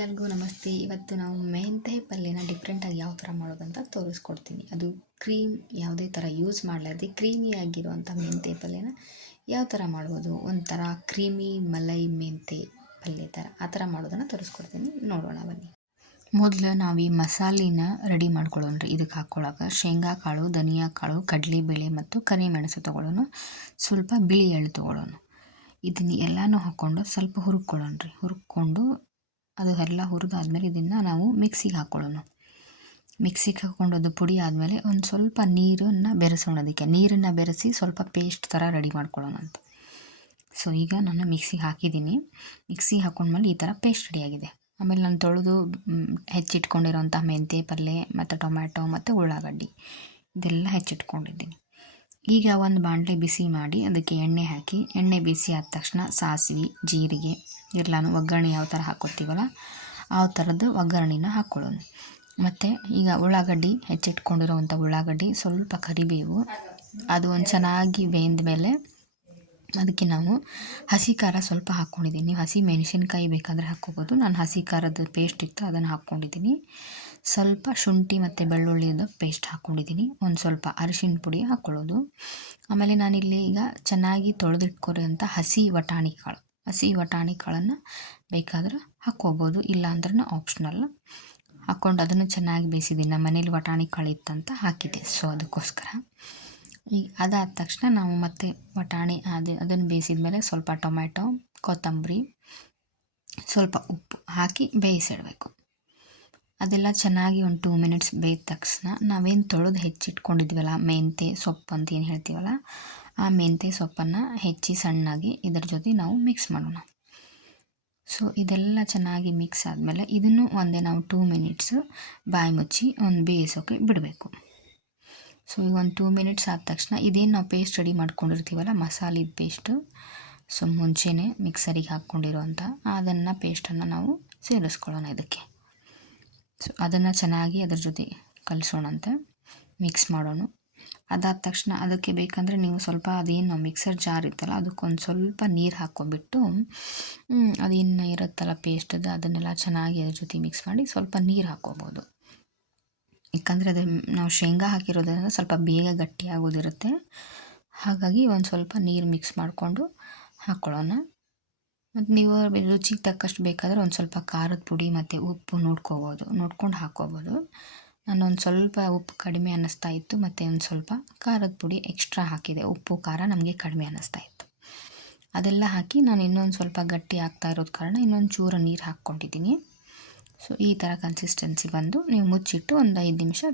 ಎಲ್ಲರಿಗೂ ನಮಸ್ತೆ. ಇವತ್ತು ನಾವು ಮೆಂತೆ ಪಲ್ಯನ ಡಿಫ್ರೆಂಟಾಗಿ ಯಾವ ಥರ ಮಾಡೋದಂತ ತೋರಿಸ್ಕೊಡ್ತೀನಿ. ಅದು ಕ್ರೀಮ್ ಯಾವುದೇ ಥರ ಯೂಸ್ ಮಾಡಲಾರ್ದೆ ಕ್ರೀಮಿಯಾಗಿರುವಂಥ ಮೆಂತೆ ಪಲ್ಯನ ಯಾವ ಥರ ಮಾಡ್ಬೋದು, ಒಂಥರ ಕ್ರೀಮಿ ಮಲೈ ಮೆಂತೆ ಪಲ್ಯ ಥರ ಆ ಥರ ಮಾಡೋದನ್ನು ತೋರಿಸ್ಕೊಡ್ತೀನಿ. ನೋಡೋಣ ಬನ್ನಿ. ಮೊದಲು ನಾವು ಈ ಮಸಾಲಿನ ರೆಡಿ ಮಾಡ್ಕೊಳ್ಳೋಣ್ರಿ. ಇದಕ್ಕೆ ಹಾಕ್ಕೊಳ್ಳೋಕೆ ಶೇಂಗಾ ಕಾಳು, ಧನಿಯಾ ಕಾಳು, ಕಡಲೆಬೇಳೆ ಮತ್ತು ಕರಿಮೆಣಸು ತೊಗೊಳ್ಳೋಣ. ಸ್ವಲ್ಪ ಬಿಳಿ ಎಳ್ಳು ತೊಗೊಳ್ಳೋಣ. ಇದನ್ನ ಎಲ್ಲನೂ ಹಾಕ್ಕೊಂಡು ಸ್ವಲ್ಪ ಹುರ್ಕೊಳ್ಳೋಣ್ರಿ. ಹುರ್ಕೊಂಡು ಅದು ಎಲ್ಲ ಹುರಿದಾದ್ಮೇಲೆ ಇದನ್ನು ನಾವು ಮಿಕ್ಸಿಗೆ ಹಾಕ್ಕೊಳ್ಳೋಣ. ಮಿಕ್ಸಿಗೆ ಹಾಕ್ಕೊಂಡು ಅದು ಪುಡಿ ಆದಮೇಲೆ ಒಂದು ಸ್ವಲ್ಪ ನೀರನ್ನು ಬೆರೆಸೋಣ. ಅದಕ್ಕೆ ನೀರನ್ನು ಬೆರೆಸಿ ಸ್ವಲ್ಪ ಪೇಸ್ಟ್ ಥರ ರೆಡಿ ಮಾಡ್ಕೊಳ್ಳೋಣ ಅಂತ. ಸೊ ಈಗ ನಾನು ಮಿಕ್ಸಿಗೆ ಹಾಕಿದ್ದೀನಿ. ಮಿಕ್ಸಿಗೆ ಹಾಕೊಂಡ್ಮೇಲೆ ಈ ಥರ ಪೇಸ್ಟ್ ರೆಡಿಯಾಗಿದೆ. ಆಮೇಲೆ ನಾನು ತೊಳೆದು ಹೆಚ್ಚಿಟ್ಕೊಂಡಿರೋಂಥ ಮೆಂತೆ ಪಲ್ಯ ಮತ್ತು ಟೊಮ್ಯಾಟೊ ಮತ್ತು ಉಳ್ಳಾಗಡ್ಡಿ ಇದೆಲ್ಲ ಹೆಚ್ಚಿಟ್ಕೊಂಡಿದ್ದೀನಿ. ಈಗ ಒಂದು ಬಾಣಲೆ ಬಿಸಿ ಮಾಡಿ ಅದಕ್ಕೆ ಎಣ್ಣೆ ಹಾಕಿ, ಎಣ್ಣೆ ಬಿಸಿ ಆದ ತಕ್ಷಣ ಸಾಸಿವೆ, ಜೀರಿಗೆ ಎಲ್ಲನೂ ಒಗ್ಗರಣೆ ಯಾವ ಥರ ಹಾಕ್ಕೊತೀವಲ್ಲ ಆ ಥರದ್ದು ಒಗ್ಗರಣೆನ ಹಾಕ್ಕೊಳ್ಳೋಣ. ಮತ್ತು ಈಗ ಉಳ್ಳಾಗಡ್ಡಿ ಹೆಚ್ಚಿಟ್ಕೊಂಡಿರೋವಂಥ ಉಳ್ಳಾಗಡ್ಡಿ, ಸ್ವಲ್ಪ ಕರಿಬೇವು, ಅದು ಒಂದು ಚೆನ್ನಾಗಿ ಬೇಯ್ದ ಮೇಲೆ ಅದಕ್ಕೆ ನಾವು ಹಸಿ ಖಾರ ಸ್ವಲ್ಪ ಹಾಕ್ಕೊಂಡಿದ್ದೀನಿ. ನೀವು ಹಸಿ ಮೆಣಸಿನ್ಕಾಯಿ ಬೇಕಾದರೆ ಹಾಕ್ಕೋಬೋದು. ನಾನು ಹಸಿ ಖಾರದ ಪೇಸ್ಟ್ ಇತ್ತು ಅದನ್ನು ಹಾಕ್ಕೊಂಡಿದ್ದೀನಿ. ಸ್ವಲ್ಪ ಶುಂಠಿ ಮತ್ತು ಬೆಳ್ಳುಳ್ಳಿದು ಪೇಸ್ಟ್ ಹಾಕ್ಕೊಂಡಿದ್ದೀನಿ. ಒಂದು ಸ್ವಲ್ಪ ಅರಿಶಿಣ ಪುಡಿ ಹಾಕ್ಕೊಳ್ಳೋದು. ಆಮೇಲೆ ನಾನಿಲ್ಲಿ ಈಗ ಚೆನ್ನಾಗಿ ತೊಳೆದಿಟ್ಕೊರೋಂಥ ಹಸಿ ವಟಾಣಿ ಕಾಳನ್ನು ಬೇಕಾದ್ರೆ ಹಾಕ್ಕೋಬೋದು, ಇಲ್ಲ ಅಂದ್ರೆ ಆಪ್ಷನಲ್. ಹಾಕ್ಕೊಂಡು ಅದನ್ನು ಚೆನ್ನಾಗಿ ಬೇಯಿಸಿದ್ದೀನಿ. ನಮ್ಮ ಮನೇಲಿ ವಟಾಣಿ ಕಾಳು ಇತ್ತಂತ ಹಾಕಿದ್ದೆ, ಸೊ ಅದಕ್ಕೋಸ್ಕರ. ಈಗ ಅದಾದ ತಕ್ಷಣ ನಾವು ಮತ್ತೆ ವಟಾಣಿ ಅದನ್ನು ಬೇಯಿಸಿದ ಮೇಲೆ ಸ್ವಲ್ಪ ಟೊಮ್ಯಾಟೊ, ಕೊತ್ತಂಬರಿ, ಸ್ವಲ್ಪ ಉಪ್ಪು ಹಾಕಿ ಬೇಯಿಸಿಡಬೇಕು. ಅದೆಲ್ಲ ಚೆನ್ನಾಗಿ ಒಂದು 2 ಮಿನಿಟ್ಸ್ ಬೇಯ್ದ ತಕ್ಷಣ ನಾವೇನು ತೊಳೆದು ಹೆಚ್ಚಿಟ್ಕೊಂಡಿದ್ವಲ್ಲ ಮೆಂತೆ ಸೊಪ್ಪು ಅಂತ ಏನು ಹೇಳ್ತೀವಲ್ಲ ಆ ಮೆಂತೆ ಸೊಪ್ಪನ್ನು ಹೆಚ್ಚಿ ಸಣ್ಣಾಗಿ ಇದರ ಜೊತೆ ನಾವು ಮಿಕ್ಸ್ ಮಾಡೋಣ. ಸೊ ಇದೆಲ್ಲ ಚೆನ್ನಾಗಿ ಮಿಕ್ಸ್ ಆದಮೇಲೆ ಇದನ್ನು ಒಂದೇ ನಾವು 2 ಮಿನಿಟ್ಸು ಬಾಯಿ ಮುಚ್ಚಿ ಒಂದು ಬೇಯಿಸೋಕೆ ಬಿಡಬೇಕು. ಸೊ ಈಗ ಒಂದು 2 ಮಿನಿಟ್ಸ್ ಆದ ತಕ್ಷಣ ಇದೇನು ನಾವು ಪೇಸ್ಟ್ ರೆಡಿ ಮಾಡ್ಕೊಂಡಿರ್ತೀವಲ್ಲ ಮಸಾಲಿದ ಪೇಸ್ಟು, ಸೊ ಮುಂಚೆನೇ ಮಿಕ್ಸರಿಗೆ ಹಾಕ್ಕೊಂಡಿರೋಂಥ ಅದನ್ನು ಪೇಸ್ಟನ್ನು ನಾವು ಸೇರಿಸ್ಕೊಳ್ಳೋಣ ಇದಕ್ಕೆ. ಸೊ ಅದನ್ನು ಚೆನ್ನಾಗಿ ಅದ್ರ ಜೊತೆ ಕಲಿಸೋಣಂತೆ, ಮಿಕ್ಸ್ ಮಾಡೋಣ. ಅದಾದ ತಕ್ಷಣ ಅದಕ್ಕೆ ಬೇಕಂದರೆ ನೀವು ಸ್ವಲ್ಪ ಅದೇನು ಮಿಕ್ಸರ್ ಜಾರ್ ಇತ್ತಲ್ಲ ಅದಕ್ಕೊಂದು ಸ್ವಲ್ಪ ನೀರು ಹಾಕ್ಕೊಬಿಟ್ಟು ಅದೇನು ಇರುತ್ತಲ್ಲ ಪೇಸ್ಟದು ಅದನ್ನೆಲ್ಲ ಚೆನ್ನಾಗಿ ಅದ್ರ ಜೊತೆ ಮಿಕ್ಸ್ ಮಾಡಿ ಸ್ವಲ್ಪ ನೀರು ಹಾಕ್ಕೋಬೋದು. ಯಾಕಂದರೆ ಅದು ನಾವು ಶೇಂಗಾ ಹಾಕಿರೋದ್ರಿಂದ ಸ್ವಲ್ಪ ಬೇಗ ಗಟ್ಟಿಯಾಗೋದಿರುತ್ತೆ. ಹಾಗಾಗಿ ಒಂದು ಸ್ವಲ್ಪ ನೀರು ಮಿಕ್ಸ್ ಮಾಡಿಕೊಂಡು ಹಾಕ್ಕೊಳ್ಳೋಣ. ಮತ್ತು ನೀವು ರುಚಿಗೆ ತಕ್ಕಷ್ಟು ಬೇಕಾದರೆ ಒಂದು ಸ್ವಲ್ಪ ಖಾರದ ಪುಡಿ ಮತ್ತು ಉಪ್ಪು ನೋಡ್ಕೊಂಡು ಹಾಕ್ಕೋಬೋದು. ನಾನೊಂದು ಸ್ವಲ್ಪ ಉಪ್ಪು ಕಡಿಮೆ ಅನ್ನಿಸ್ತಾ ಇತ್ತು ಮತ್ತು ಒಂದು ಸ್ವಲ್ಪ ಖಾರದ ಪುಡಿ ಎಕ್ಸ್ಟ್ರಾ ಹಾಕಿದೆ. ಉಪ್ಪು ಖಾರ ನಮಗೆ ಕಡಿಮೆ ಅನ್ನಿಸ್ತಾ ಇತ್ತು. ಅದೆಲ್ಲ ಹಾಕಿ ನಾನು ಇನ್ನೊಂದು ಸ್ವಲ್ಪ ಗಟ್ಟಿ ಆಗ್ತಾ ಇರೋದು ಕಾರಣ ಇನ್ನೊಂದು ಚೂರು ನೀರು ಹಾಕ್ಕೊಂಡಿದ್ದೀನಿ. ಸೊ ಈ ಥರ ಕನ್ಸಿಸ್ಟೆನ್ಸಿ ಬಂದು ನೀವು ಮುಚ್ಚಿಟ್ಟು ಒಂದು 5 ನಿಮಿಷ